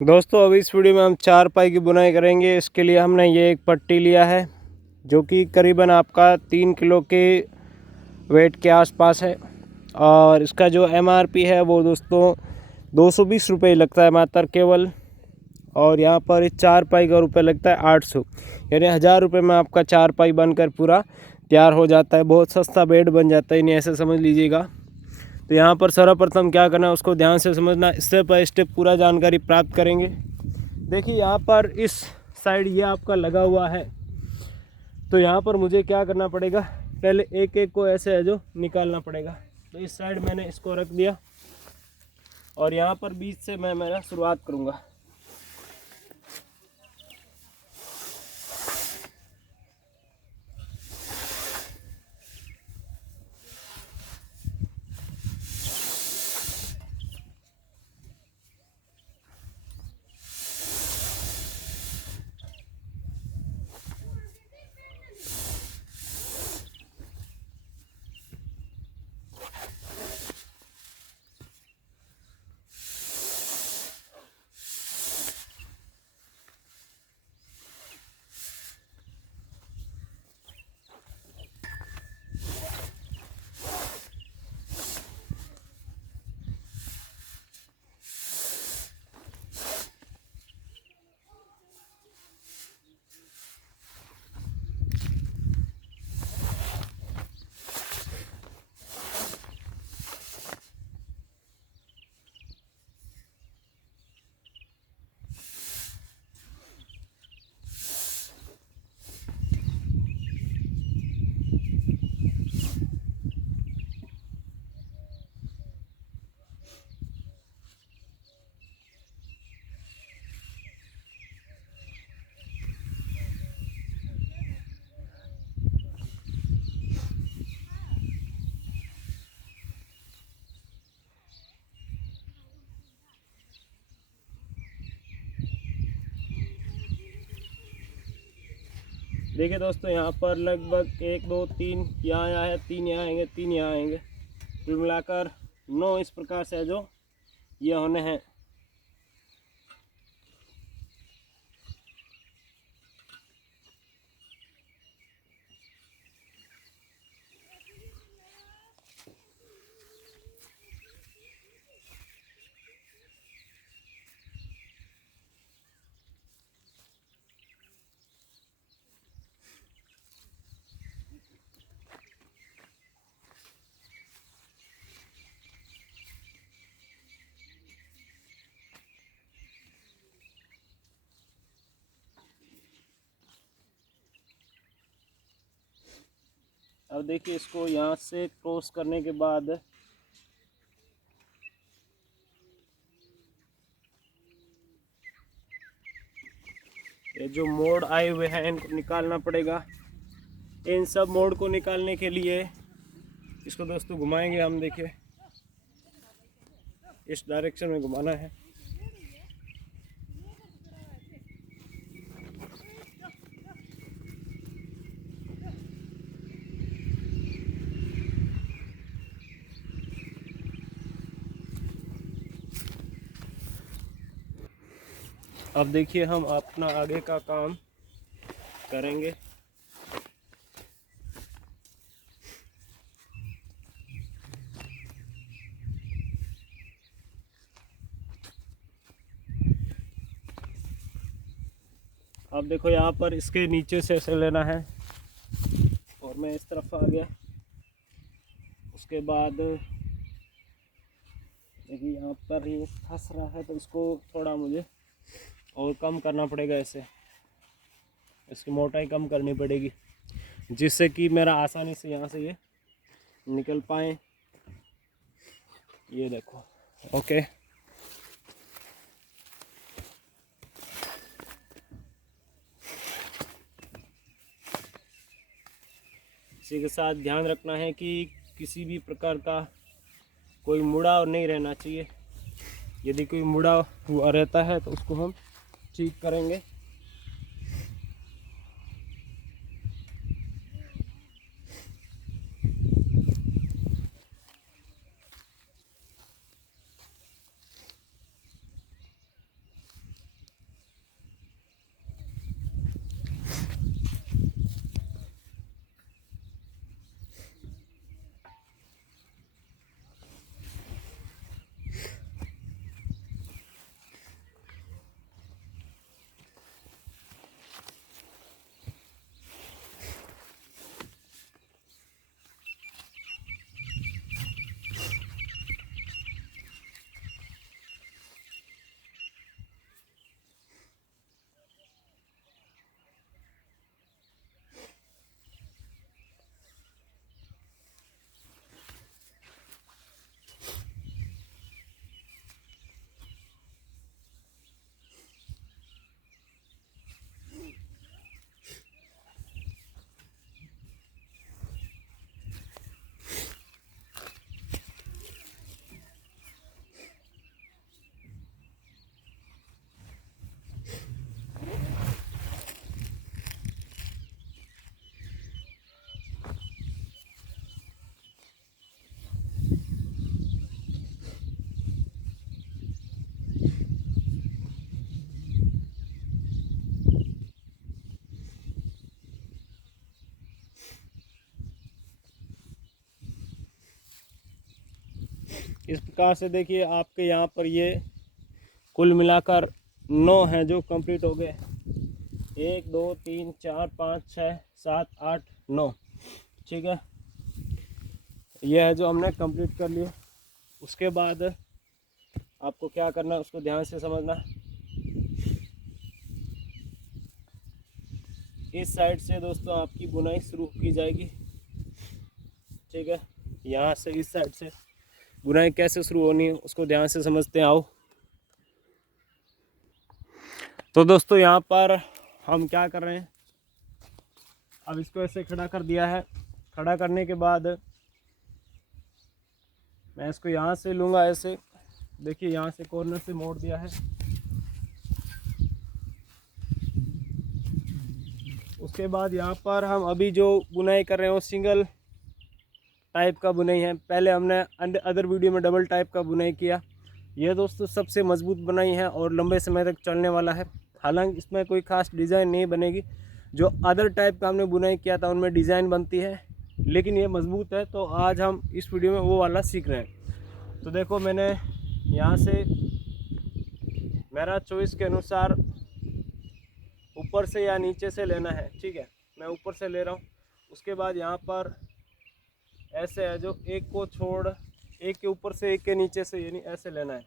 दोस्तों अभी इस वीडियो में हम चार पाई की बुनाई करेंगे। इसके लिए हमने ये एक पट्टी लिया है जो कि करीबन आपका 3 किलो के वेट के आसपास है। और इसका जो MRP है वो दोस्तों 220 रुपये लगता है मात्र केवल। और यहाँ पर इस चार पाई का रुपये लगता है 800, यानी 1000 रुपये में आपका चार पाई बनकर पूरा तैयार हो जाता है। बहुत सस्ता बेड बन जाता है, इन्हें ऐसे समझ लीजिएगा। तो यहाँ पर सर्वप्रथम क्या करना है उसको ध्यान से समझना, स्टेप बाय स्टेप पूरा जानकारी प्राप्त करेंगे। देखिए यहाँ पर इस साइड ये आपका लगा हुआ है, तो यहाँ पर मुझे क्या करना पड़ेगा, पहले एक एक को ऐसे है जो निकालना पड़ेगा। तो इस साइड मैंने इसको रख दिया और यहाँ पर बीच से मैं मेरा शुरुआत करूँगा। देखिए दोस्तों यहाँ पर लगभग 1 2 3 यहाँ आया है, 3 यहाँ आएंगे, 3 यहाँ आएंगे, कुल मिलाकर 9 इस प्रकार से है जो ये होने हैं। अब देखिए इसको यहाँ से क्रॉस करने के बाद ये जो मोड़ आए हुए हैं इनको निकालना पड़ेगा। इन सब मोड़ को निकालने के लिए इसको दोस्तों घुमाएंगे हम। देखिए इस डायरेक्शन में घुमाना है। अब देखिए हम अपना आगे का काम करेंगे। अब देखो यहाँ पर इसके नीचे से ऐसे लेना है और मैं इस तरफ आ गया। उसके बाद देखिए यहाँ पर ये फंस रहा है, तो इसको थोड़ा मुझे और कम करना पड़ेगा। ऐसे इसकी मोटाई कम करनी पड़ेगी जिससे कि मेरा आसानी से यहाँ से ये निकल पाए। ये देखो, ओके। इसी के साथ ध्यान रखना है कि किसी भी प्रकार का कोई मुड़ाव नहीं रहना चाहिए। यदि कोई मुड़ाव हुआ रहता है तो उसको हम ठीक करेंगे। इस प्रकार से देखिए आपके यहाँ पर ये कुल मिलाकर 9 हैं जो कंप्लीट हो गए। 1 2 3 4 5 6 7 8 9, ठीक है। यह है जो हमने कंप्लीट कर लिए। उसके बाद आपको क्या करना है उसको ध्यान से समझना। इस साइड से दोस्तों आपकी बुनाई शुरू की जाएगी, ठीक है। यहाँ से इस साइड से बुनाई कैसे शुरू होनी है उसको ध्यान से समझते हैं, आओ। तो दोस्तों यहाँ पर हम क्या कर रहे हैं, अब इसको ऐसे खड़ा कर दिया है। खड़ा करने के बाद मैं इसको यहाँ से लूँगा ऐसे, देखिए यहाँ से कॉर्नर से मोड़ दिया है। उसके बाद यहाँ पर हम अभी जो बुनाई कर रहे हैं वो सिंगल टाइप का बुनाई है। पहले हमने अदर वीडियो में डबल टाइप का बुनाई किया। यह दोस्तों सबसे मजबूत बुनाई है और लंबे समय तक चलने वाला है। हालांकि इसमें कोई ख़ास डिज़ाइन नहीं बनेगी। जो अदर टाइप का हमने बुनाई किया था उनमें डिज़ाइन बनती है, लेकिन ये मजबूत है। तो आज हम इस वीडियो में वो वाला सीख रहे हैं। तो देखो मैंने यहाँ से मेरा चॉइस के अनुसार ऊपर से या नीचे से लेना है, ठीक है। मैं ऊपर से ले रहा हूँ। उसके बाद यहाँ पर ऐसे है जो एक को छोड़ एक के ऊपर से एक के नीचे से, यानी ऐसे लेना है,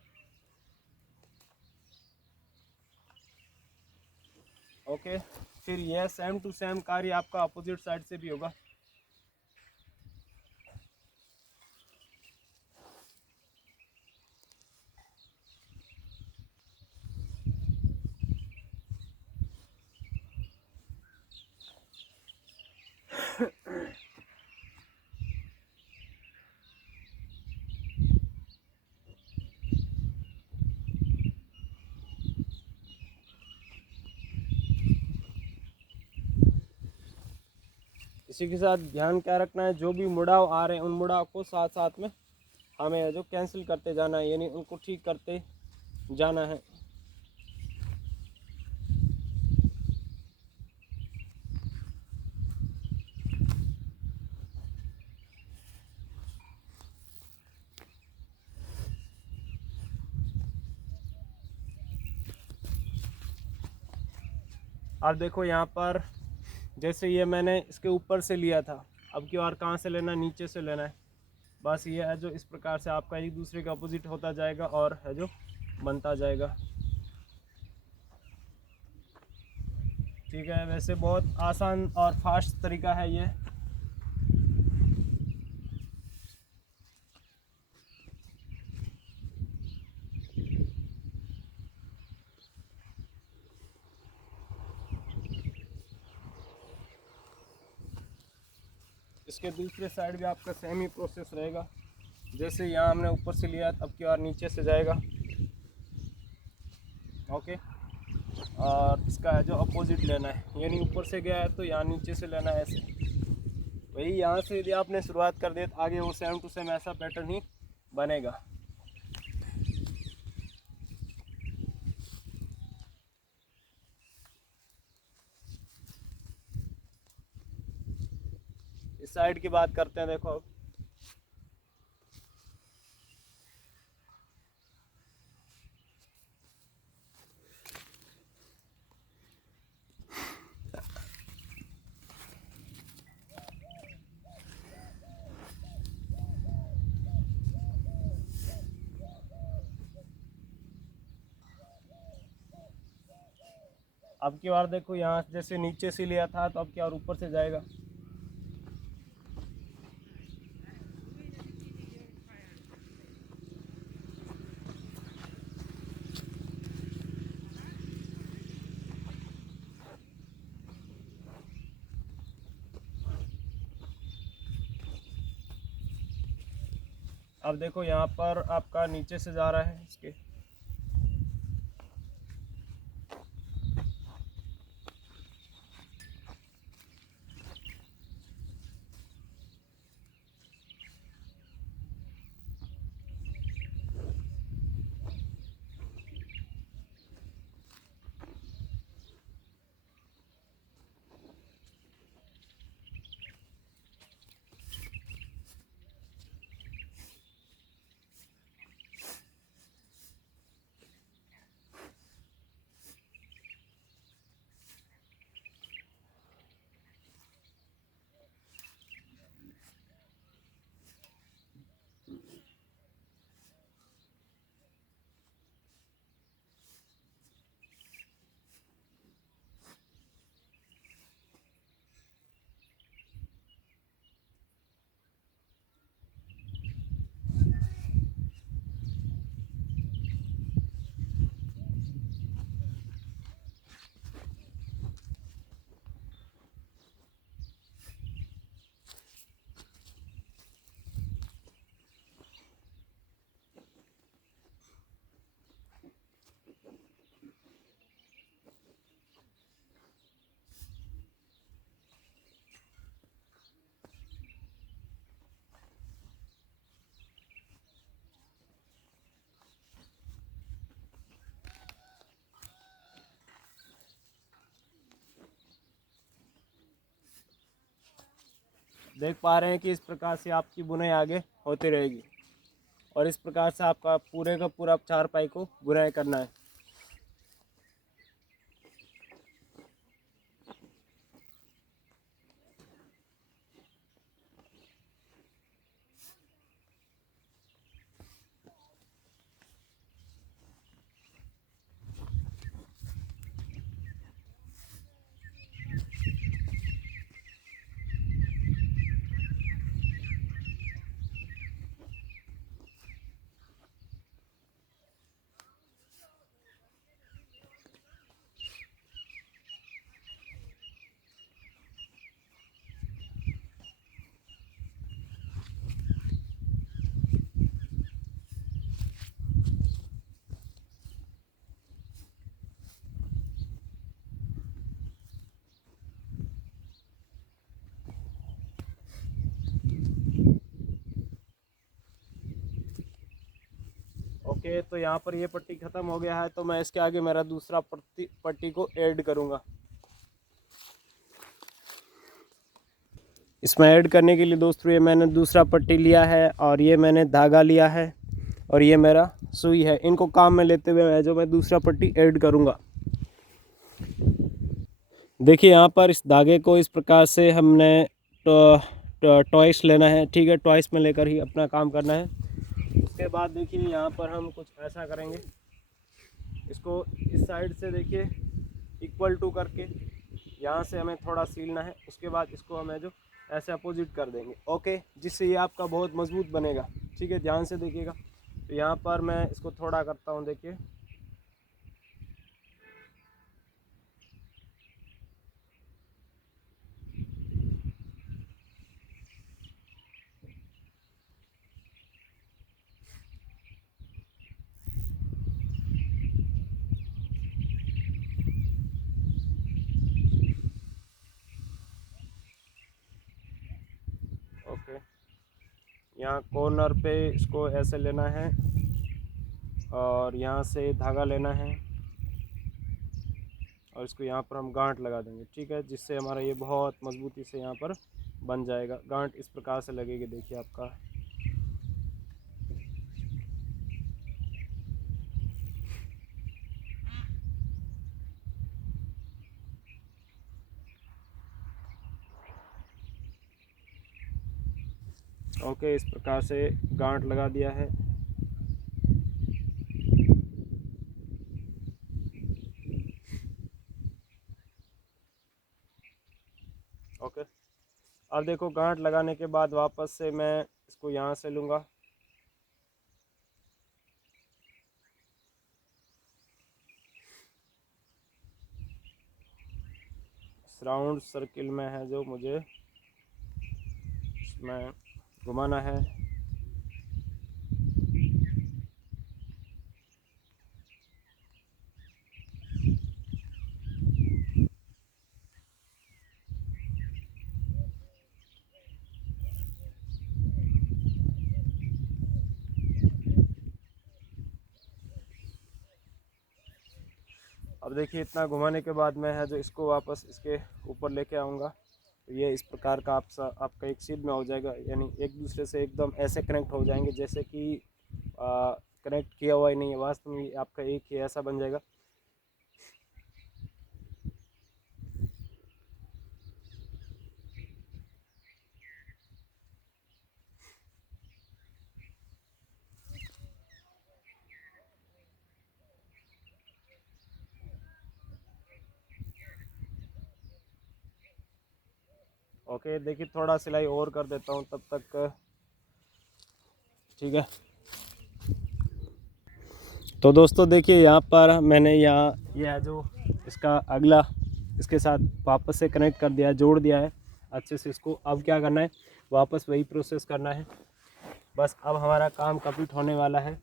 ओके। फिर यह सेम टू सेम कार्य आपका अपोजिट साइड से भी होगा। इसी के साथ ध्यान क्या रखना है, जो भी मुड़ाव आ रहे हैं उन मुड़ाव को साथ साथ में हमें जो कैंसिल करते जाना है, यानी उनको ठीक करते जाना है। अब देखो यहाँ पर जैसे ये मैंने इसके ऊपर से लिया था, अब की बार कहाँ से लेना है, नीचे से लेना है। बस ये है जो इस प्रकार से आपका एक दूसरे का अपोजिट होता जाएगा और है जो बनता जाएगा, ठीक है। वैसे बहुत आसान और फास्ट तरीका है ये। इसके दूसरे साइड भी आपका सेम ही प्रोसेस रहेगा। जैसे यहाँ हमने ऊपर से लिया, अब की बार नीचे से जाएगा, ओके। और इसका है जो अपोजिट लेना है, यानी ऊपर से गया है तो यहाँ नीचे से लेना है, ऐसे। वही यहाँ से यदि आपने शुरुआत कर दी तो आगे वो सेम टू सेम ऐसा पैटर्न ही बनेगा। इस साइड की बात करते हैं, देखो अब अब की बार देखो यहाँ जैसे नीचे से लिया था तो अब की बार ऊपर से जाएगा। अब देखो यहाँ पर आपका नीचे से जा रहा है इसके, देख पा रहे हैं कि इस प्रकार से आपकी बुनाई आगे होती रहेगी और इस प्रकार से आपका पूरे का पूरा चारपाई को बुनाई करना है। ओके, तो यहाँ पर ये पट्टी ख़त्म हो गया है, तो मैं इसके आगे मेरा दूसरा पट्टी को ऐड करूँगा। इसमें ऐड करने के लिए दोस्तों ये मैंने दूसरा पट्टी लिया है और ये मैंने धागा लिया है और ये मेरा सुई है। इनको काम में लेते हुए मैं दूसरा पट्टी ऐड करूँगा। देखिए यहाँ पर इस धागे को इस प्रकार से हमने ट्वाइस लेना है, ठीक है, ट्वाइस में लेकर ही अपना काम करना है। उसके बाद देखिए यहाँ पर हम कुछ ऐसा करेंगे, इसको इस साइड से देखिए इक्वल टू करके यहाँ से हमें थोड़ा सीलना है। उसके बाद इसको हमें ऐसे अपोजिट कर देंगे, ओके, जिससे ये आपका बहुत मजबूत बनेगा। ठीक है, ध्यान से देखिएगा। तो यहाँ पर मैं इसको थोड़ा करता हूँ, देखिए ओके। यहाँ कॉर्नर पे इसको ऐसे लेना है और यहाँ से धागा लेना है और इसको यहाँ पर हम गांठ लगा देंगे, ठीक है, जिससे हमारा ये बहुत मजबूती से यहाँ पर बन जाएगा। गांठ इस प्रकार से लगेगी, देखिए आपका। ओके, इस प्रकार से गांठ लगा दिया है। ओके, अब देखो गांठ लगाने के बाद वापस से मैं इसको यहाँ से लूँगा, राउंड सर्किल में है जो मुझे इसमें घुमाना है। अब देखिए इतना घुमाने के बाद मैं इसको वापस इसके ऊपर लेके आऊँगा, तो ये इस प्रकार का आपका एक सीध में हो जाएगा, यानी एक दूसरे से एकदम ऐसे कनेक्ट हो जाएंगे जैसे कि कनेक्ट किया हुआ ही नहीं है, वास्तव में आपका एक ही ऐसा बन जाएगा। ओके, देखिए थोड़ा सिलाई और कर देता हूँ तब तक, ठीक है। तो दोस्तों देखिए यहाँ पर मैंने यह इसका अगला इसके साथ वापस से कनेक्ट कर दिया है, जोड़ दिया है अच्छे से इसको। अब क्या करना है, वापस वही प्रोसेस करना है, बस अब हमारा काम कंप्लीट होने वाला है।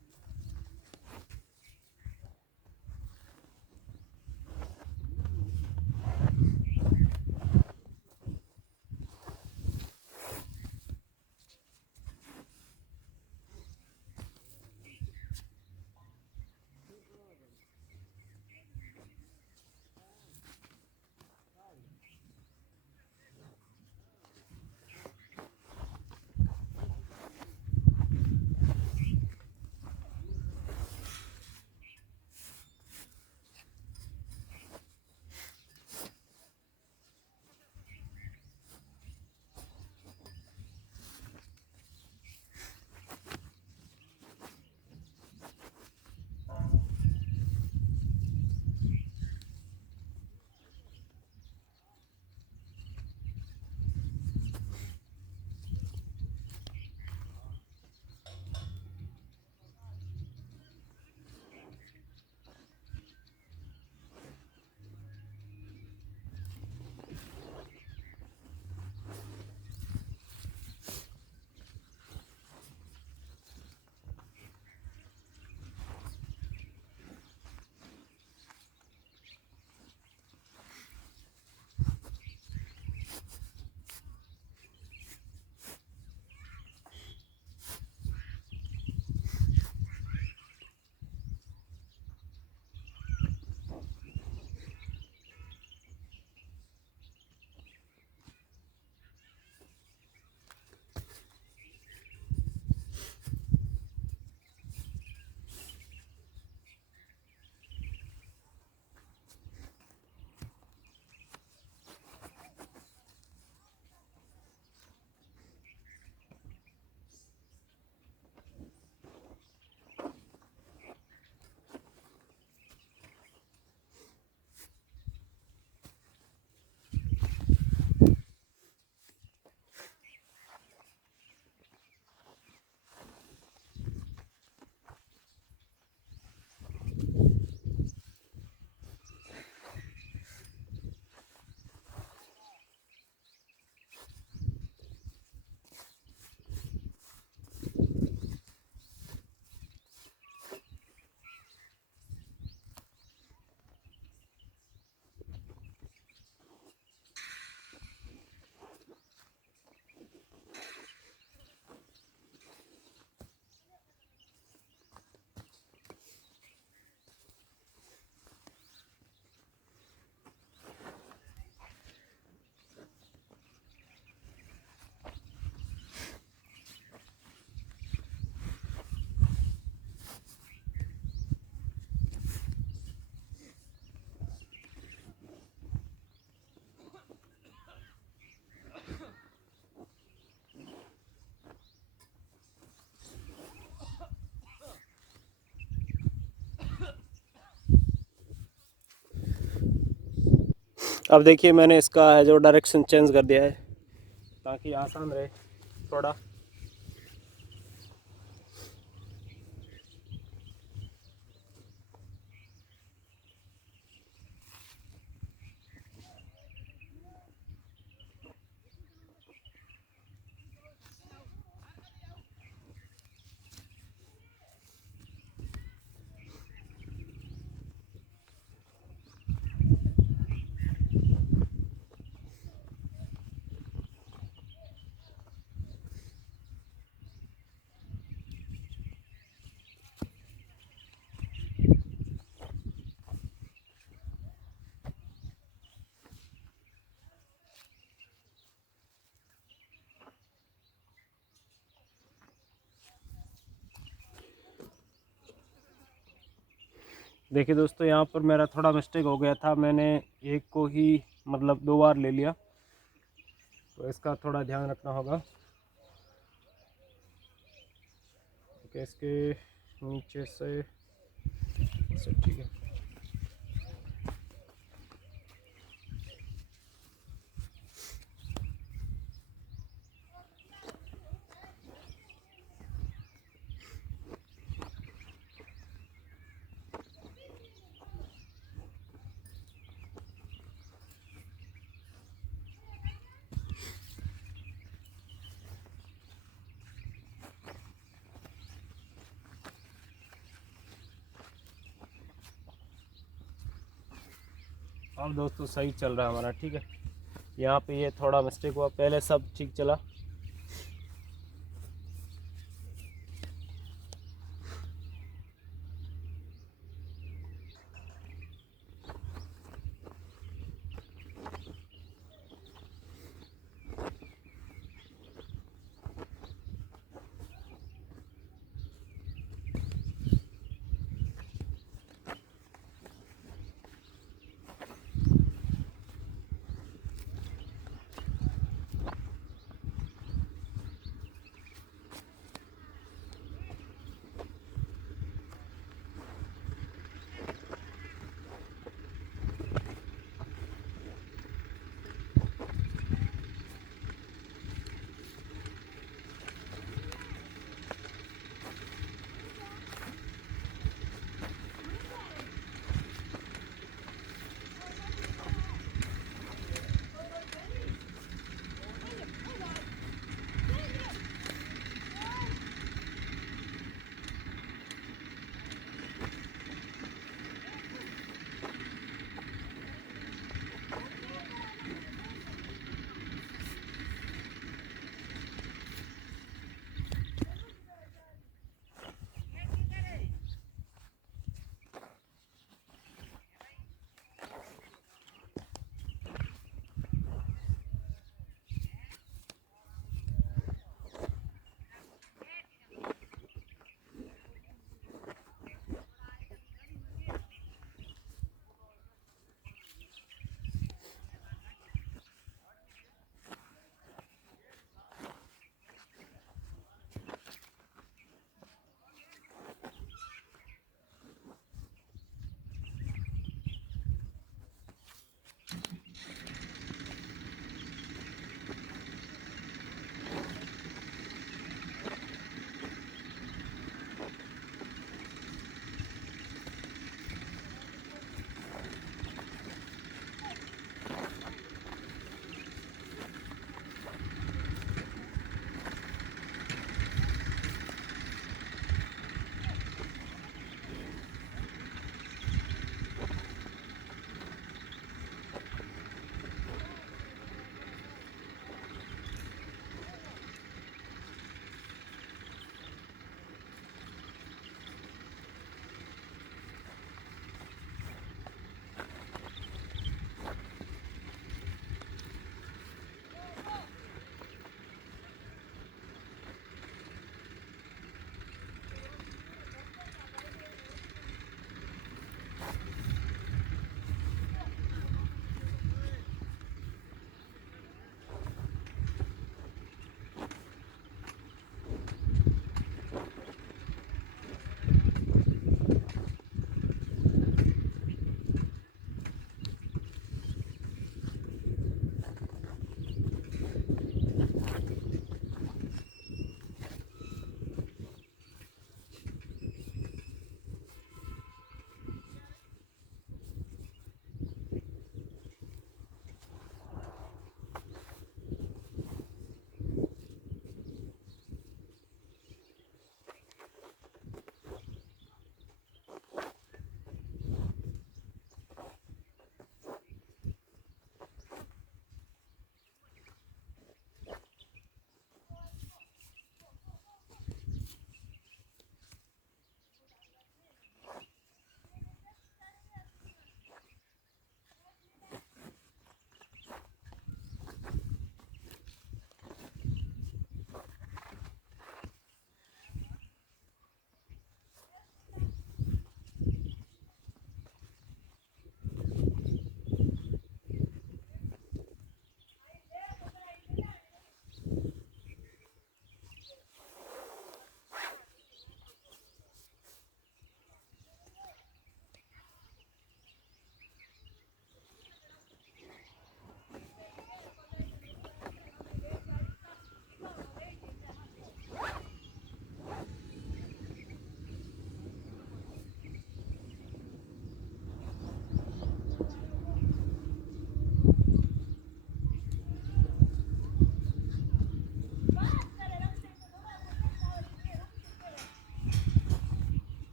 अब देखिए मैंने इसका है जो डायरेक्शन चेंज कर दिया है ताकि आसान रहे थोड़ा। देखिए दोस्तों, यहाँ पर मेरा थोड़ा मिस्टेक हो गया था, मैंने एक को ही मतलब 2 बार ले लिया, तो इसका थोड़ा ध्यान रखना होगा। कि इसके नीचे से ठीक है। अब दोस्तों सही चल रहा है हमारा, ठीक है। यहाँ पे ये थोड़ा मिस्टेक हुआ, पहले सब ठीक चला।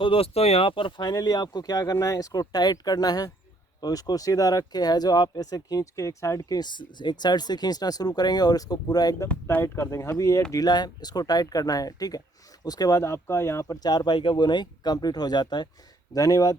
तो दोस्तों यहाँ पर फाइनली आपको क्या करना है, इसको टाइट करना है। तो इसको सीधा रख के है जो आप ऐसे खींच के एक साइड से खींचना शुरू करेंगे और इसको पूरा एकदम टाइट कर देंगे। अभी ये ढीला है, इसको टाइट करना है, ठीक है। उसके बाद आपका यहाँ पर चारपाई का बुनाई कंप्लीट हो जाता है। धन्यवाद।